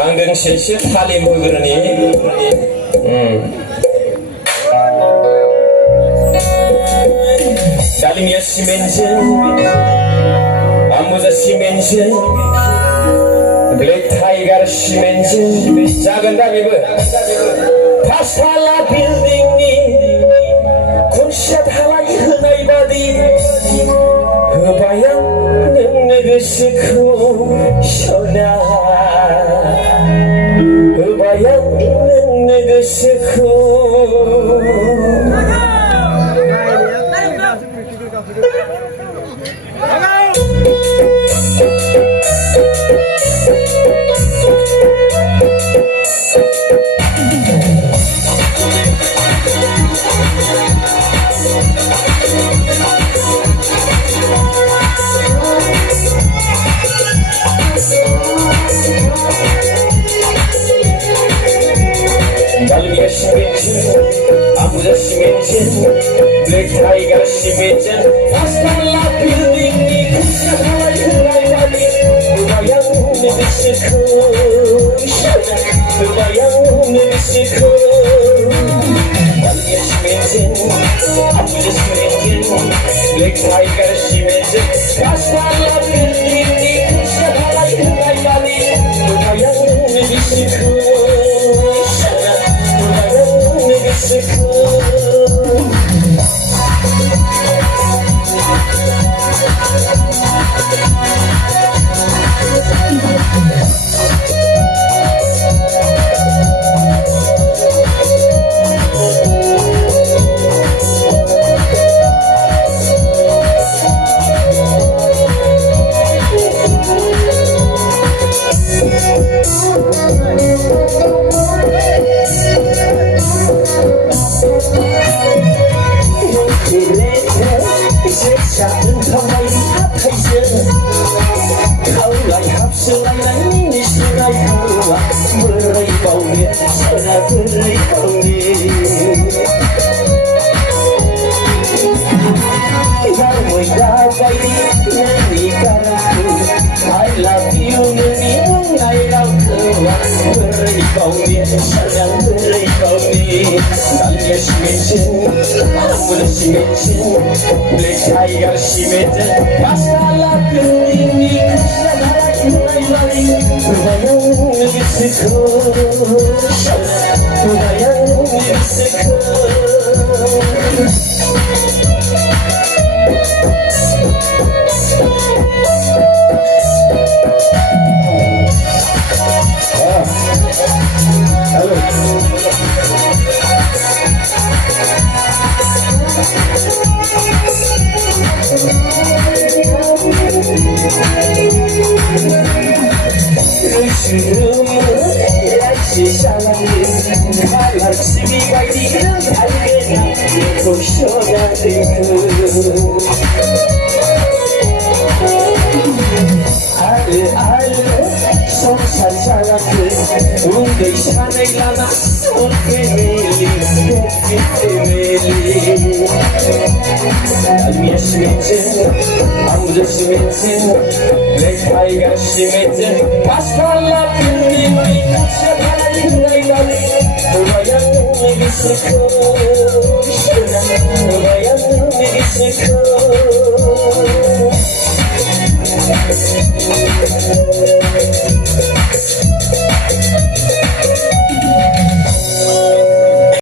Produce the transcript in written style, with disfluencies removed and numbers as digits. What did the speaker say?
당근 실실 탈림 그러니 달림 열심히지 안무자 심엔지 블랙 타이거 심엔지 작은 다미브 파스탈라 빌딩니 콘샷 하와이 흔하이 바디 흑바양 능내그시쿠 쇼나 흑바양 능내그시쿠 달리기가 심해진 아무자 심해진 블랙 타이거가 심해진 아스팔라 빌딩이 구시하와 유라이라니 그바양 내비시크 그바양 내비시크 달리기가 심해진 아무자 심해진 블랙 타이거가 심해진 아스팔라 빌딩이 구시하와 유라이라니 그바양 내비시크 작은 평화의 앞에서 가을라이 합성라이 니시라이 하루와 물의 뽕에 서라들의 뽕에 가을의 다가이 내니까라고 I love you 너니 I love you와 물의 뽕에 서라들의 뽕에 날 열심히 아무나 심해진 블랙 타이거 심해진 파스탈라 빌딩이 구시나라 유라이라니 그바양 내비스코 그바양 내비스코 말라치비가 이런 달걀이 고쇼가리그 아르아르 송산사라그 운대 샤넬라나 손페밀리 손페밀리 달미야 심해진 아무도 심해진 블랙 타이거 심해진 파스칼라 빌딩이 샤바라이 흔나이라니 그바양 내비스코 그바양 내비스코